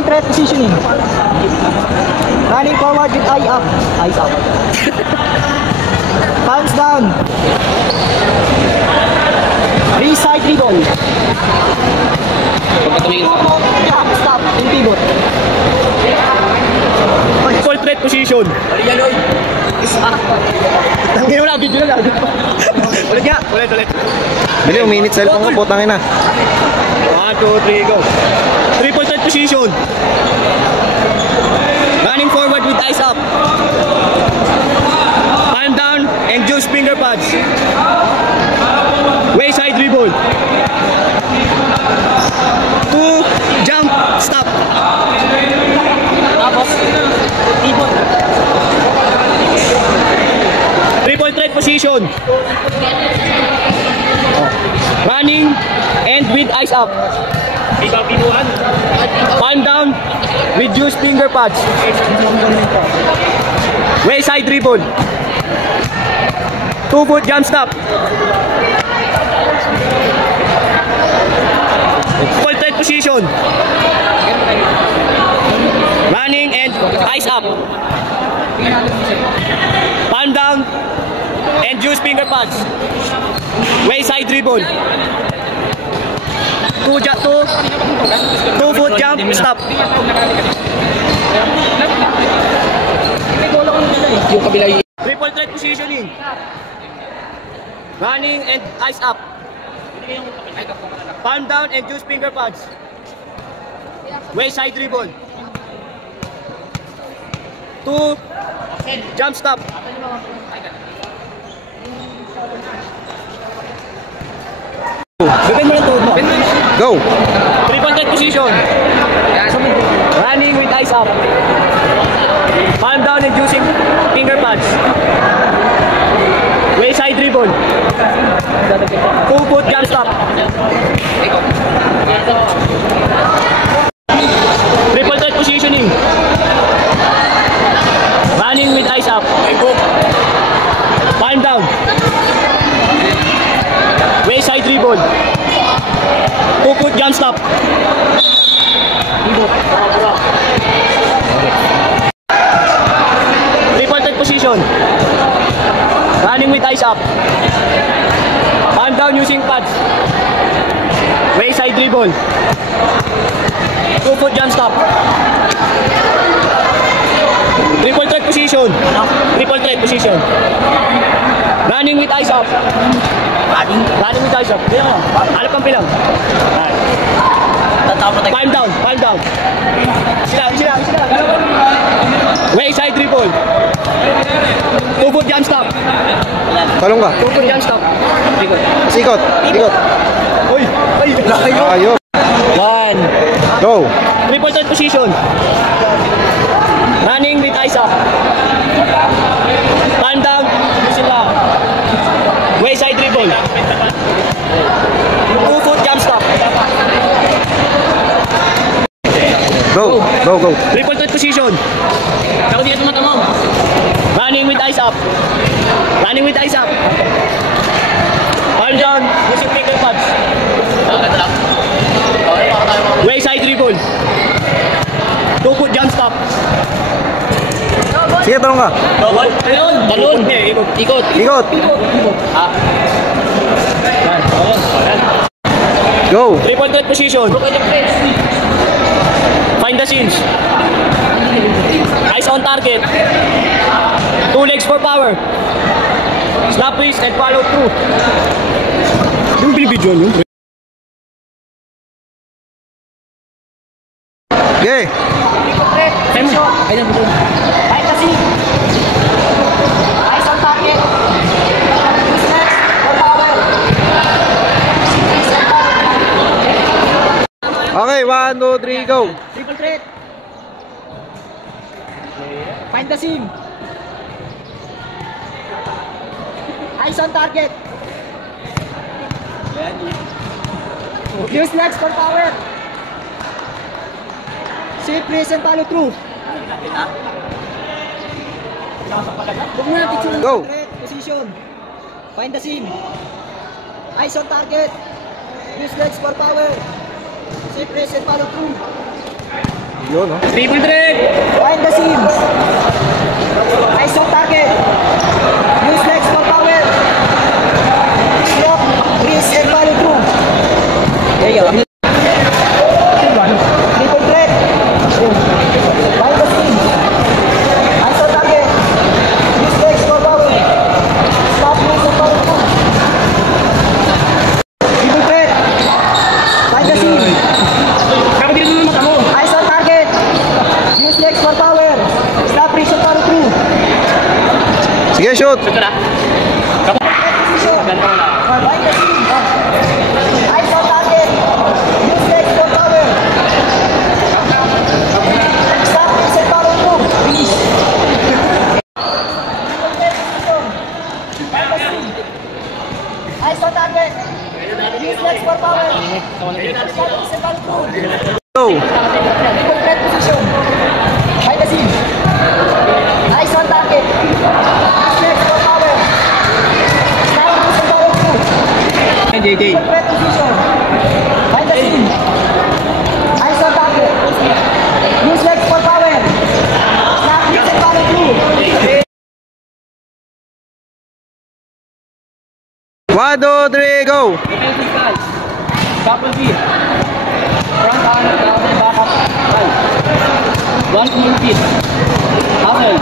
Triple threat positioning. Running forward with eye up. Eyes up. Palms down. Re-side dribble. Stop. In pivot. Triple threat position. Tangin mo na, video na lang. Ulit nga. Ulit. Bili, uminit cellphone ko, putangin na. 1, 2, 3, go. Triple threat position. Running forward with eyes up. Palm down and juice finger pads. Wayside dribble. 2, jump, stop. Tapos, pivot. Triple threat position. Running and with eyes up. Palm down with juice finger pads. Wayside dribble. 2-foot jump stop. Triple threat position. Running and eyes up. Palm down and juice finger pads. Wayside dribble. 2-foot jump stop. Yung kabila yung Triple threat positioning. Running and eyes up. Palm down and juice finger pads. Wayside dribble. 2 jump stop. Bigyan mo lang tuhod mo. Go! Triple threat position. Running with eyes up. Palm down and juicing finger pads. Wayside dribble. 2-foot jump stop. Triple threat positioning. Running with eyes up. Palm down. Wayside dribble. 2-foot jump stop. Triple threat position. Running with eyes up. Palm down using pads. Wayside dribble. 2-foot jump stop. Triple threat position. Triple threat position. Running with eyes up. Running with eyes up. Alap kang pilang. Palm down. Palm down. Sila. Wayside dribble. 2-foot jump stop. Talong ka. 2-foot jump stop. Sikot. Ikot. Uy. Ayun. 1. Go! Triple threat position. Running with eyes up. Palm down. Sila. Wayside dribble. 2-foot jump stop. Go! Triple threat position. Ako dito mata mo. Running with eyes up. Running with eyes up. Palm down. Using finger pads. Wayside dribble. 2-foot jump stop. Sige, talong ka. Balon. Ikot. Go! Triple threat position. Find the scenes. Eyes on target. 2 legs for power. Slap wrist and follow through. Yung binibidyoan yun. Okay! Right kasi. Eyes on target. Use legs for power. Okay, 1, 2, 3, go! Triple threat. Find the seam. Eyes on target. Use legs for power. Shape, press, and follow through. Go! Position. Find the seam. Eyes on target. Use legs for power. Shape, press, and follow through. Yun, no? Triple threat. Find the seams. Eyes on target. Use legs for power. Stop, wrist, and follow through. There you go. Triple threat. Find the seams. Eyes on target. Use legs for power. Stop, wrist, and follow through. Triple threat. Find the seams. Kapag din mo mata mo. Eyes on target. Use legs for power. Stop, wrist, and follow through. Sige, shoot. Ito na. Kapag. Position. Ganito na. Find the seams. Eyes on target. Use legs for power. Stop, wrist, and follow through. Please. Eyes on target. Use legs for power. Stop, wrist, and follow through. Go. Red position. Find the seam. Eyes on target. Legs for power. Stop, wrist, and follow through. JJ. Red position. Find the seam. Eyes on target. Use legs for power. Stop, wrist, and follow through. 1, 2, 3, go. Defensive side. Double V. Front arm, double back up. Right. One full feet. Double.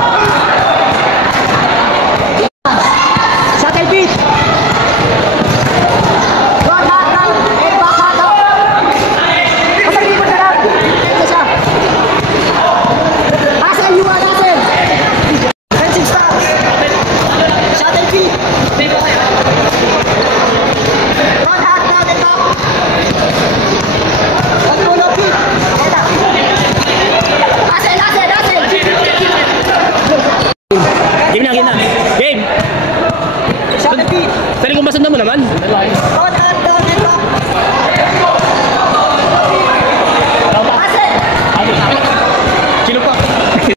Shuttle beat. Front hand down. And back hand up. Pasagin mo na lang. Ito siya. Asel, you are Asel. Fencing stop. Shuttle beat. Front hand down and back. Control of feet. Eta. Asel, Asel, Asel. Game na, game na. Game. Shuttle beat. Sali kong basanda mo naman. Front hand down and back. Asel. Sino pa? Shuttle beat.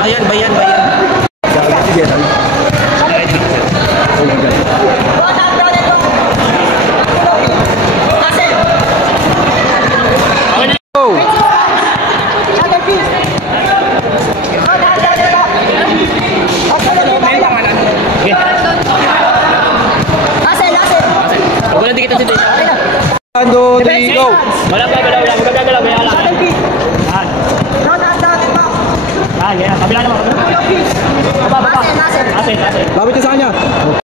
Bayan, bayan, bayan. Go. Okay. Huwag lang dikit ang sindi. 1, 2, 3, go. Wala pa, wala, wala. Huwag ka gagalaw, kaya lang. Yan, yan. Kabila naman. Baba, baba. Asin, asin. Lapit ka sa kanya.